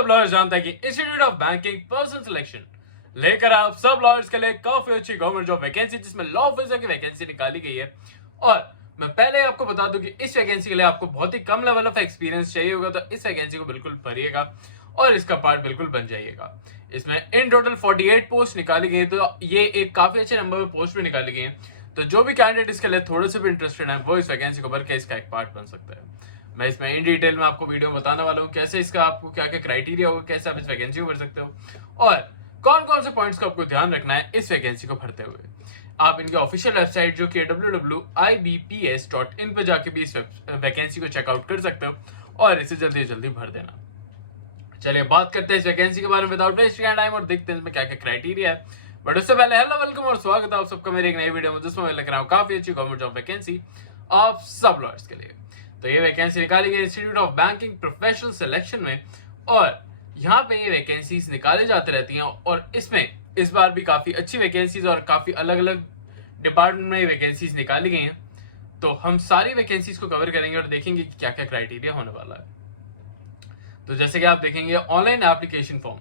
सब लॉयर्स जानते हैं कि institute of banking person selection लेकर आप सब लॉयर्स के लिए काफी अच्छी गवर्नमेंट जॉब वैकेंसी जिसमें लॉ ऑफिसर की वैकेंसी निकाली गई है। और मैं पहले ही आपको बता दूं कि इस वैकेंसी के लिए आपको बहुत ही कम लेवल ऑफ एक्सपीरियंस चाहिए होगा, तो इस वैकेंसी को बिल्कुल भरिएगा और इसका पार्ट बिल्कुल बन जाइएगा। इसमें इन टोटल 48 पोस्ट निकाली गई है, तो ये एक काफी अच्छे नंबर में पोस्ट भी निकाली गई है। तो जो भी कैंडिडेट इसके लिए थोड़े से भी इंटरेस्टेड है वो इस वैकेंसी को भर के इसका एक पार्ट बन सकता है। मैं इसमें इन डिटेल में आपको वीडियो में बताने वाला हूँ कैसे इसका आपको क्या क्या क्राइटेरिया होगा, कैसे आप इस वैकेंसी को भर सकते हो और कौन कौन से पॉइंट्स का आपको ध्यान रखना है इस वैकेंसी को भरते हुए। आप इनके ऑफिशियल वेबसाइट जो कि www.ibps.in पे जाके भी इस वैकेंसी को चेकआउट कर सकते हो और इसे जल्दी जल्दी भर देना। चलिए बात करते हैं इस वैकेंसी के बारे में विदाउट वेस्टिंग टाइम और देखते हैं इसमें क्या क्या क्राइटेरिया है। बट उससे पहले हेलो वेलकम और स्वागत है आप सबका मेरे एक नई वीडियो में जिसमें मैं लेकर आया हूं काफी अच्छी गवर्नमेंट जॉब वैकेंसी आप सब लॉयर्स के लिए। तो ये वैकेंसी निकाली गई institute of banking professional selection में और यहाँ पे ये वैकेंसीज निकाली जाती रहती हैं और इसमें इस बार भी काफी अच्छी वैकेंसीज और काफी अलग अलग डिपार्टमेंट में वैकेंसीज निकाली गई हैं। तो हम सारी वैकेंसीज को कवर करेंगे और देखेंगे कि क्या क्या क्राइटेरिया होने वाला है। तो जैसे कि आप देखेंगे ऑनलाइन एप्लीकेशन फॉर्म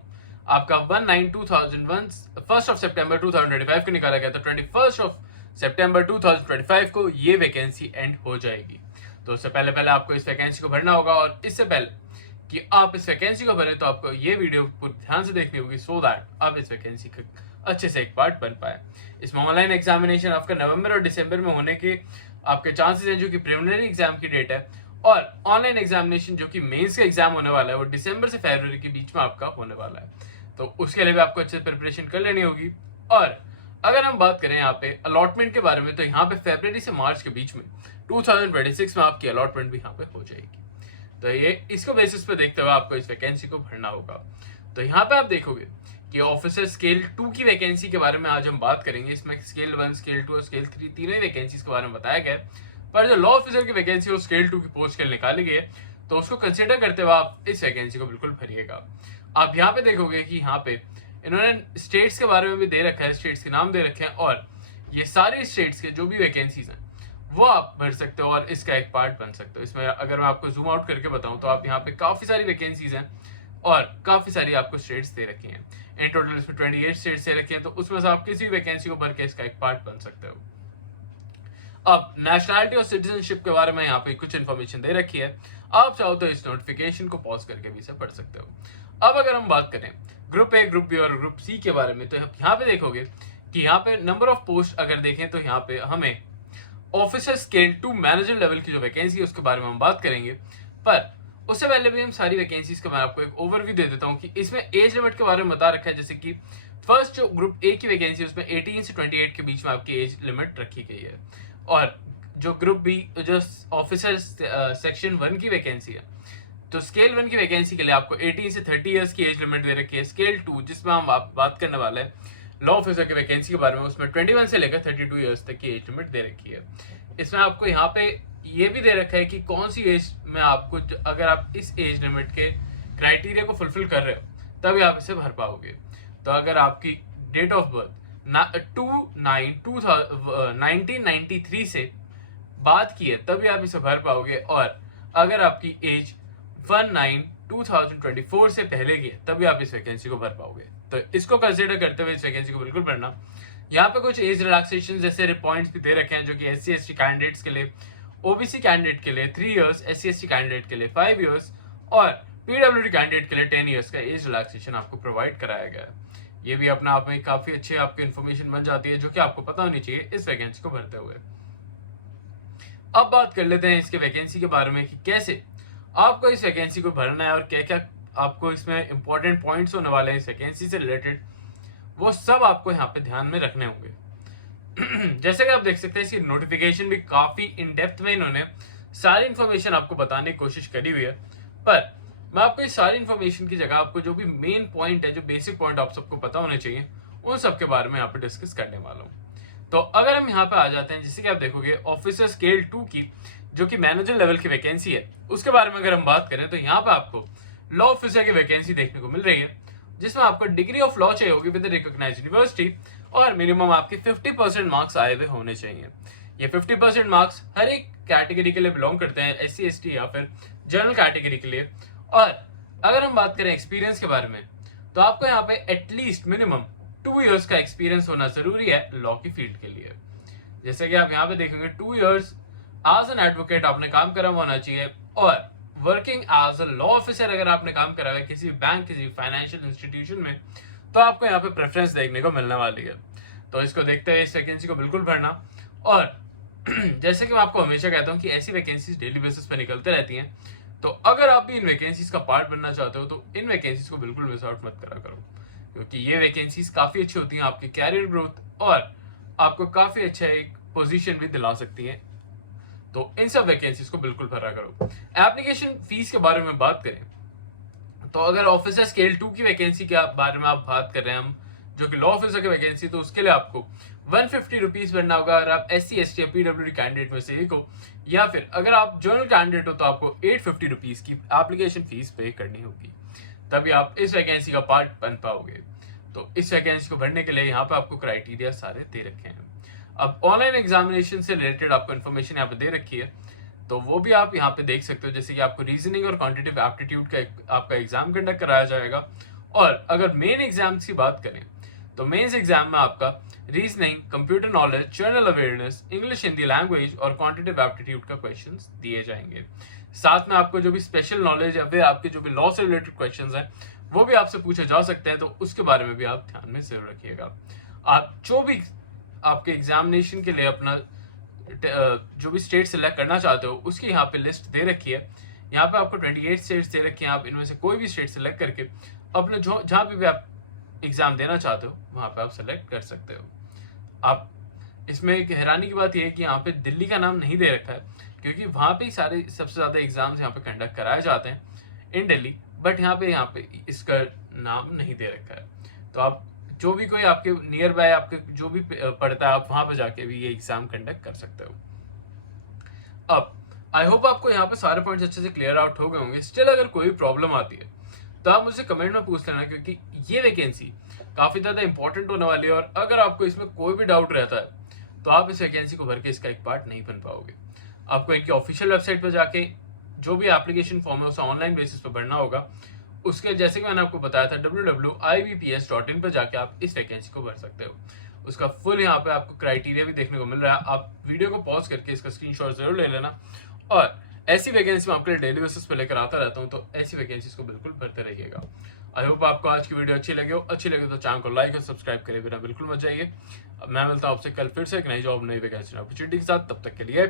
आपका 1 सितंबर 2025 को निकाला गया, तो 21 सितंबर 2025 को ये वैकेंसी एंड हो जाएगी। तो उससे पहले आपको इस वैकेंसी को भरना होगा और इससे पहले कि आप इस वैकेंसी को भरें तो आपको ये वीडियो पूरी ध्यान से देखनी होगी सो दैट आप इस वैकेंसी का अच्छे से एक पार्ट बन पाए। इसमें ऑनलाइन एग्जामिनेशन आपका नवंबर और दिसंबर में होने के आपके चांसेस हैं, जो कि प्रिलिमिनरी एग्जाम की डेट है, और ऑनलाइन एग्जामिनेशन जो कि मेंस का एग्जाम होने वाला है वो दिसंबर से फरवरी के बीच में आपका होने वाला है। तो उसके लिए भी आपको अच्छे से प्रिपरेशन कर लेनी होगी। और अगर हम बात करें यहाँ पे अलॉटमेंट के बारे में, तो यहाँ पे फरवरी से मार्च के बीच में 2026 में आपकी अलॉटमेंट भी यहाँ पे हो जाएगी। तो ये इसको बेसिस पे देखते हुए आपको इस वैकेंसी को भरना होगा। तो यहाँ पे आप देखोगे कि ऑफिसर स्केल 2 की वैकेंसी के बारे में आज हम बात करेंगे। इसमें स्केल 1, स्केल 2 और स्केल 3 तीनों ही वैकेंसीज के बारे में बताया गया है। पर जो लॉ ऑफिसर की वैकेंसी वो स्केल 2 की पोस्ट के लिए निकाली गई है, तो उसको कंसिडर करते हुए आप इस वैकेंसी को बिल्कुल भरिएगा। आप यहाँ पे देखोगे कि यहाँ पे इन्होंने स्टेट्स के बारे में भी दे रखा है, स्टेट्स के नाम दे रखे हैं और ये सारे स्टेट्स के जो भी वैकेंसीज हैं वो आप भर सकते हो और इसका एक पार्ट बन सकते हो। इसमें अगर मैं आपको जूम आउट करके बताऊं तो आप यहाँ पे काफी सारी वैकेंसीज हैं और काफी सारी आपको स्टेट्स दे रखी हैं। इन टोटल इसमें 28 स्टेट्स दे रखी हैं, तो उसमें से आप किसी भी वैकेंसी को भर के इसका एक पार्ट बन सकते हो। अब नेशनलिटी और सिटीजनशिप के बारे में यहाँ पे कुछ इन्फॉर्मेशन दे रखी है, आप चाहो तो इस नोटिफिकेशन को पॉज करके भी इसे पढ़ सकते हो। अब अगर हम बात करें ग्रुप ए, ग्रुप बी और ग्रुप सी के बारे में, तो यहाँ पे देखोगे कि यहाँ पे नंबर ऑफ पोस्ट अगर देखें तो यहाँ पे हमें ऑफिसर स्केल 2 मैनेजर लेवल की जो वैकेंसी है उसके बारे में हम बात करेंगे। पर उससे पहले भी हम सारी वैकेंसीज का मैं आपको एक ओवरव्यू दे देता हूँ कि इसमें एज लिमिट के बारे में बता रखा है। जैसे कि फर्स्ट जो ग्रुप ए की वैकेंसी है उसमें 18 से 28 के बीच में आपकी एज लिमिट रखी गई है। और जो ग्रुप बी जो ऑफिसर सेक्शन 1 की वैकेंसी है, तो स्केल 1 की वैकेंसी के लिए आपको 18 से 30 इयर्स की एज लिमिट दे रखी है। स्केल 2 जिसमें हम बात करने वाले हैं लॉ ऑफिसर की वैकेंसी के बारे में, उसमें 21 से लेकर 32 इयर्स तक की एज लिमिट दे रखी है। इसमें आपको यहाँ पे ये भी दे रखा है कि कौन सी एज में आपको अगर आप इस एज लिमिट के क्राइटेरिया को फुलफिल कर रहे हो तभी आप इसे भर पाओगे। तो अगर आपकी डेट ऑफ बर्थ 1993 से बात की है तभी आप इसे भर पाओगे, और अगर आपकी एज 19/2024 से पहले की है तभी आप इस वैकेंसी को भर पाओगे। तो इसको कंसिडर करते हुए इस वैकेंसी को बिल्कुल भरना। यहाँ पे कुछ एज रिलैक्सेशन जैसे पॉइंट्स भी दे रखे हैं, जो कि SC/ST कैंडिडेट्स के लिए, OBC कैंडिडेट के लिए 3 इयर्स, SC/ST कैंडिडेट के लिए 5 इयर्स और PWD कैंडिडेट के लिए 10 इयर्स का एज रिलैक्सेशन आपको प्रोवाइड कराया गया है। ये भी अपने आप में काफी अच्छी आपकी इन्फॉर्मेशन बन जाती है जो कि आपको पता होनी चाहिए इस वैकेंसी को भरते हुए। अब बात कर लेते हैं इसके वैकेंसी के बारे में कि कैसे आपको इस वैकेंसी को भरना है और क्या क्या आपको इसमें इंपॉर्टेंट पॉइंट्स होने वाले हैं इस वैकेंसी से रिलेटेड, वो सब आपको यहाँ पे ध्यान में रखने होंगे। जैसे कि आप देख सकते हैं इसकी नोटिफिकेशन भी काफी इन डेप्थ में इन्होंने सारी इन्फॉर्मेशन आपको बताने की कोशिश करी हुई है। पर मैं आपको इस सारी इन्फॉर्मेशन की जगह आपको जो भी मेन पॉइंट है, जो बेसिक पॉइंट आप सबको पता होने चाहिए, उन सब के बारे में यहाँ पे डिस्कस करने वाला हूँ। तो अगर हम यहाँ पे आ जाते हैं, जैसे कि आप देखोगे ऑफिसर स्केल 2 की जो कि मैनेजर लेवल की वैकेंसी है उसके बारे में अगर हम बात करें, तो यहाँ पे आपको लॉ ऑफिसर की वैकेंसी देखने को मिल रही है, जिसमें आपको डिग्री ऑफ लॉ चाहिए होगी विद रिकॉग्नाइज्ड यूनिवर्सिटी और मिनिमम आपके 50% मार्क्स आए हुए होने चाहिए। ये 50% मार्क्स हर एक कैटेगरी के लिए बिलोंग करते हैं, SC/ST या फिर जनरल कैटेगरी के लिए। और अगर हम बात करें एक्सपीरियंस के बारे में, तो आपको यहाँ पे एटलीस्ट मिनिमम 2 इयर्स का एक्सपीरियंस होना जरूरी है लॉ की फील्ड के लिए। जैसे कि आप यहाँ पे देखेंगे 2 इयर्स एज एन एडवोकेट आपने काम करा हुआ होना चाहिए, और working as a law officer अगर आपने काम करा हुआ है किसी बैंक, किसी फाइनेंशियल इंस्टीट्यूशन में, तो आपको यहाँ पे प्रेफरेंस देखने को मिलने वाली है। तो इसको देखते हुए इस वैकेंसी को बिल्कुल भरना। और जैसे कि मैं आपको हमेशा कहता हूँ कि ऐसी वैकेंसीज डेली बेसिस पे निकलते रहती हैं, तो अगर आप भी इन वैकेंसीज का पार्ट बनना चाहते हो तो इन वैकेंसीज को बिल्कुल मिस आउट मत करा करो, क्योंकि ये वैकेंसीज काफ़ी अच्छी होती हैं आपके कैरियर ग्रोथ और आपको काफ़ी अच्छा एक पोजीशन भी दिला सकती हैं। तो इन सब वैकेंसीज को बिल्कुल भरा करो। एप्लीकेशन फीस के बारे में बात करें, तो अगर ऑफिसर स्केल 2 की वैकेंसी के बारे में आप बात कर रहे हैं हम, जो कि लॉ ऑफिसर की वैकेंसी, तो उसके लिए आपको 150 रुपीज भरना होगा अगर आप SC ST या PWD कैंडिडेट में से एक हो, या फिर अगर आप जनरल कैंडिडेट हो तो आपको 850 रुपीज की एप्लीकेशन फीस पे करनी होगी, तभी आप इस वैकेंसी का पार्ट बन पाओगे। तो इस वैकेंसी को भरने के लिए यहाँ पे आपको क्राइटेरिया सारे दे रखे हैं। अब ऑनलाइन एग्जामिनेशन से रिलेटेड आपको इन्फॉर्मेशन यहाँ पे दे रखी है, तो वो भी आप यहाँ पे देख सकते हो। जैसे कि आपको रीजनिंग और क्वांटिटेटिव एप्टीट्यूड का आपका एग्जाम कंडक्ट कराया जाएगा। और अगर मेन एग्जाम्स की बात करें, तो मेंस एग्जाम में आपका reasoning, computer knowledge, general awareness, English, Hindi language और क्वांटिटेटिव एप्टीट्यूड का क्वेश्चंस दिए जाएंगे। साथ में आपको जो भी स्पेशल नॉलेज या फिर आपके जो भी लॉ से रिलेटेड क्वेश्चंस हैं वो भी आपसे पूछे जा सकते हैं, तो उसके बारे में भी आप ध्यान में जरूर रखिएगा। आप जो भी आपके एग्जामिनेशन के लिए अपना जो भी स्टेट सेलेक्ट करना चाहते हो उसकी यहाँ पे लिस्ट दे रखी है। यहाँ पे आपको 28 स्टेट्स दे रखी हैं। आप इनमें से कोई भी स्टेट सेलेक्ट करके अपने जो जहाँ पे भी आप एग्जाम देना चाहते हो वहाँ पे आप सेलेक्ट कर सकते हो। आप इसमें एक हैरानी की बात यह है कि यहाँ पे दिल्ली का नाम नहीं दे रखा है, क्योंकि वहाँ पे ही सारे सबसे ज़्यादा एग्जाम्स यहाँ पे कंडक्ट कराए जाते हैं इन दिल्ली, बट यहाँ पे इसका नाम नहीं दे रखा है। तो आप जो भी कोई आपके नियर बाय आपके जो भी पढ़ता है आप वहाँ पे जाके भी ये एग्जाम कंडक्ट कर सकते हो। अब आई होप आपको यहाँ पे सारे पॉइंट्स अच्छे से क्लियर आउट हो गए होंगे। स्टिल अगर कोई प्रॉब्लम आती है तो आप मुझसे कमेंट में पूछ लेना, क्योंकि ये वैकेंसी काफ़ी ज़्यादा इंपॉर्टेंट होने वाली है। और अगर आपको इसमें कोई भी डाउट रहता है तो आप इस वैकेंसी को भर के इसका एक पार्ट नहीं बन पाओगे। आपको इनकी ऑफिशियल वेबसाइट पर जाके जो भी एप्लीकेशन फॉर्म है उसे ऑनलाइन बेसिस पर भरना होगा। उसके जैसे कि मैंने आपको बताया था www.ibps.in पर जाके आप इस वैकेंसी को भर सकते हो। उसका फुल यहाँ पे आपको क्राइटेरिया भी देखने को मिल रहा है। आप वीडियो को पॉज करके इसका स्क्रीनशॉट जरूर ले लेना। और ऐसी वैकेंसी मैं आपके लिए डेली बेसिस पे लेकर आता रहता हूँ, तो ऐसी वैकेंसीज को बिल्कुल भरते रहिएगा। आई होप आपको आज की वीडियो अच्छी लगे हो। अच्छी लगे तो चैनल को लाइक और सब्सक्राइब करे बिना बिल्कुल मत जाइए। मैं मिलता हूँ आपसे कल फिर से एक नई जॉब, नई वैकेंसी, अपॉर्चुनिटी के साथ। तब तक के लिए